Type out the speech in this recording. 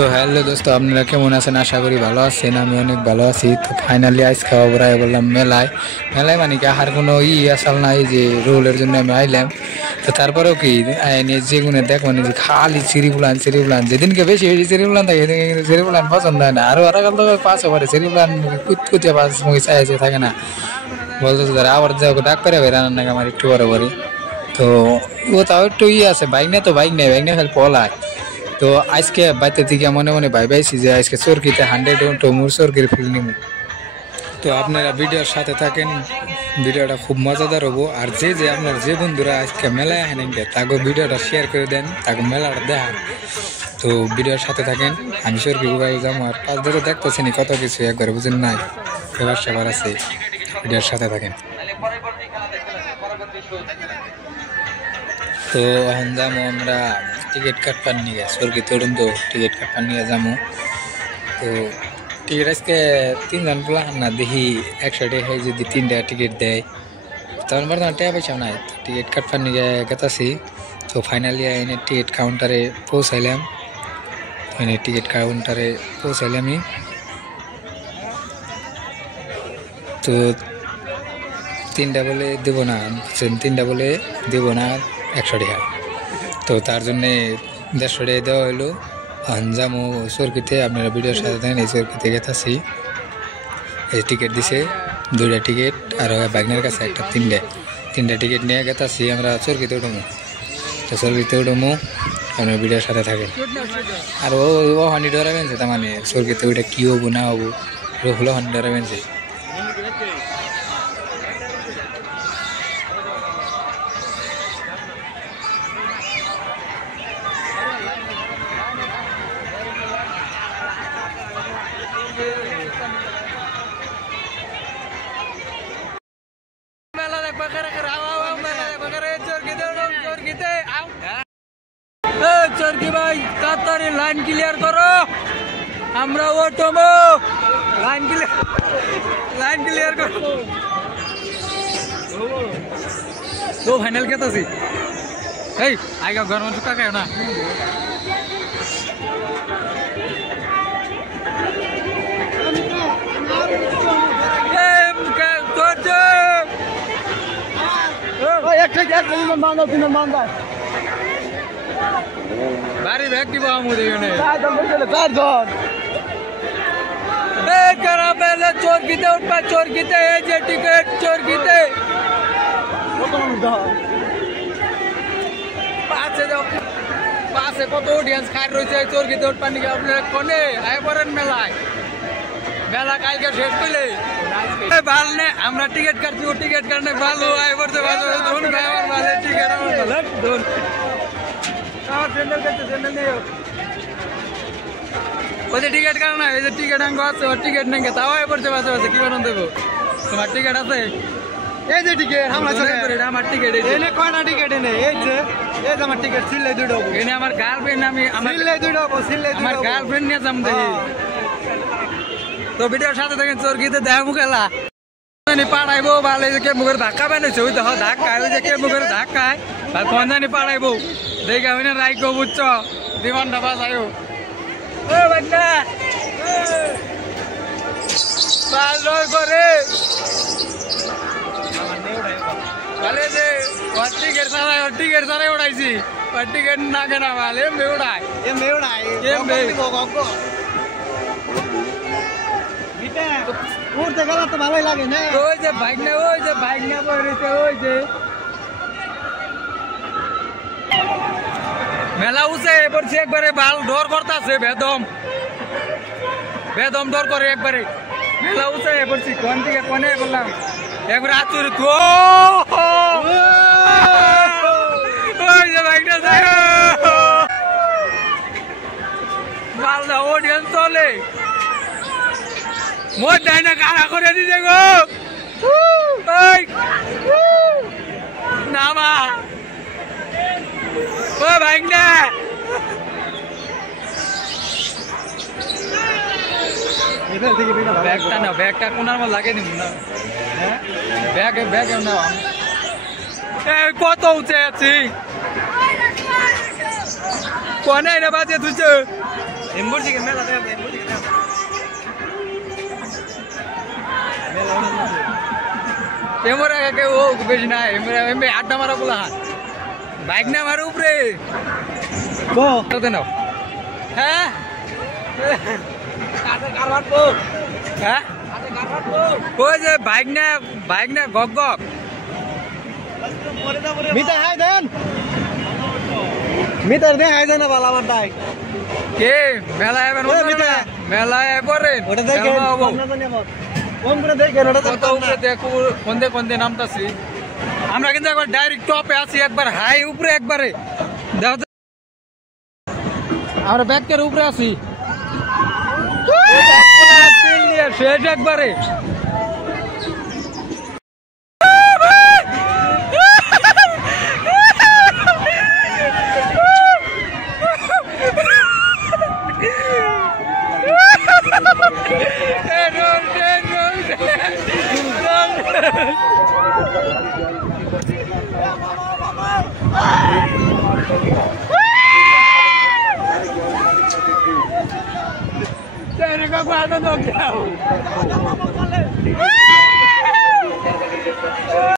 তো হ্যালো দোস্ত, আপনারা কেমন আছেন? আশা করি ভালো আছেন। আমি অনেক ভালো আছি। তো ফাইনালি আইস খাওয়া পড়াই বললাম মেলায় মানে কি আর কোনো আসাল নাই যে রোলের জন্য আমি আইলাম। তো তারপরেও কি যেগুলো দেখবেন যে খালি চিরিপুলান যেদিনকে বেশি বেশি চিরিপুলান থাকে সেদিনকে কিন্তু চিরিপুলান পছন্দ হয় না। আরো কাল তো পাঁচ ওভারে চিরিপুলান কুচকুচে পাঁচ মুখে চাইছে থাকে না বলতেছে তারা আবার যাও ডাক করে বেরানোর নাকি আমার একটু বড় বড়ি। তো ও তাও একটু আছে বাইক নেই, তো বাইক নেই খালি পলায়। তো আজকে বাইতে থেকে মনে মনে ভাইছি যে আজকে চরকিতে 100 টমুর চরকির ফিল নিব। তো আপনারা ভিডিওর সাথে থাকেন, ভিডিওটা খুব মজাদার হবো। আর যে আপনার যে বন্ধুরা আজকে মেলায় আসেন তাকে ভিডিওটা শেয়ার করে দেন, তাকে মেলাটা দেখান। তো ভিডিওর সাথে থাকেন। আমি চরকি ঘুরাই যাবো আর পাঁচ ধরে দেখতেছি কত কিছু একবার বুঝেন নাই, এবার সবার আছে। ভিডিওর সাথে থাকেন। তো এখন যাবো আমরা টিকিট কাটবার নিয়ে, চরকি তরুণ তো টিকিট কাটবার নিয়ে যাবো। তো টিকিট আজকে 3 জন বলা না দেখি একসাথে হয় যদি 3টা টিকিট দেয় তখন বর্তমান টাকা পয়সা নাই, টিকিট কাটবার নিয়ে গেতাছি। তো ফাইনালি এনে টিকিট কাউন্টারে পৌঁছাইলাম। টিকিট কাউন্টারে পৌঁছাইলামই। তো 3টা বলে দেবো না, 3টা বলে দেবো না 100 টাকা। তো তার জন্যে 150 টাকা দেওয়া হলো। আনজামো চরকিতে, আপনারা ভিডিওর সাথে থাকেন। এই চরকিতে গেতাছি, এই টিকিট দিছে 2টা টিকিট আর বাইকনের কাছে একটা 3টা টিকিট নিয়ে গেতাছি আমরা চরকিতে উঠবো। তো চরকিতে উঠবো, আপনারা ভিডিওর সাথে থাকেন। আর ও হানি ডরাবেন যে তার মানে চরকিতে ওইটা কী হবো না হবো হলো হানি ডরাবেন যে। চরকি ভাই তাড়াতাড়ি লাইন ক্লিয়ার করো, আমরা ওঠবো। লাইন ক্লিয়ার করো। তো ফাইনাল কেতাছি এই আগে ঘর মানুষ কাকায় না। বাড়ি ব্যাগ দিব আমুদ চরকিতে উঠবা, চরকিতে এই যে টিকিট চরকিতে পাশে কত অডিয়েন্স খাই রয়েছে চরকিতে উঠবার নাকি আপনার কোনে আয় পড়েন মেলায়। মেলা কালকে শেষ করলে ভালো নেই, আমরা টিকিট কাটছি, ও টিকিট কাটলে ভালো আয় পড়ছে ভালো আমার ভালো টিকিট আমার ভালো আমার স্যান্ডেল কাটছে স্যান্ডেল নেই ওই যে টিকিট কাট না, এই যে টিকিট আঙ্গ আছে ওর টিকিট নেই তাও আয় পড়ছে বাঁচা বাঁচা কি বানান দেবো। তোমার টিকিট আছে? এই যে টিকিট আমার টিকিট এনে কয়টা টিকিট এনে এই যে আমার টিকিট সিলে দুটো এনে আমার গার্লফ্রেন্ড আমি আমার আমার গার্লফ্রেন্ড নিয়ে যাম দেখি। তো ভিডিওর সাথে দেখেন চরকিতে দেয় মুখেলা পাড়াইবো ভালো কে মুখের ধাক্কা বানাইছে ওই দেখো ধাক্কায় ওই যে কে মুখের ধাক্কায় আর কোন জানি পাড়াইবো দেখে আমি না রাইকো বুঝছ বিমানটা বাজাইও করে টিকিট ছাড়াই উড়াইছি টিকিট না কেনা ভাল এমনি উড়াই উঠতে গেলে তো ভালোই লাগে না। ওই যে বাইক না বইছে ওই যে মেলা উঠে পড়ছে একবারে ভাল ডর করতেছে বেদম ডর করে একবারে মেলা উঠে পড়ছি কোন থেকে কোনে বললাম একবারে আতুর ওই যে বাইকটা যায় মালদা অডিয়েন্স চলে মোট ডাইনা কারা করে দিছে গো নামা ও ভাইগনা ব্যাগটা না ব্যাগটা কোনার মধ্যে লাগিয়ে দিব না ব্যাগ না কত উঠে আছি কোনে রে বাজে তুই এমবুর থেকে মেলা দেব এমবুর থেকে দেব মেলা অনেক আছে ক্যামেরা কে ও বেশি না এমবে আড্ডা মারা বলা বাইক না মার উপরে কো করতে নাও হ্যাঁ কাছে কারবার তো হ্যাঁ কাছে কারবার তো ওই যে বাইক না গক গক মিটা হাই দেন মিটার দে হাই দেন বালা আমার তাই কে মেলা এবার মেলা এবারে ওটা দেখেন আমরা তো নেব কোন করে দেখেন ওটা কত উপরে দেখো কোন নামতাছি আমরা কিন্তু একবার ডাইরেক্ট টপে আছি একবার হাই উপরে একবারে দেখো আমরা ব্যাকের উপরে আছি শেষ একবারে Jangan kau ada dong kau.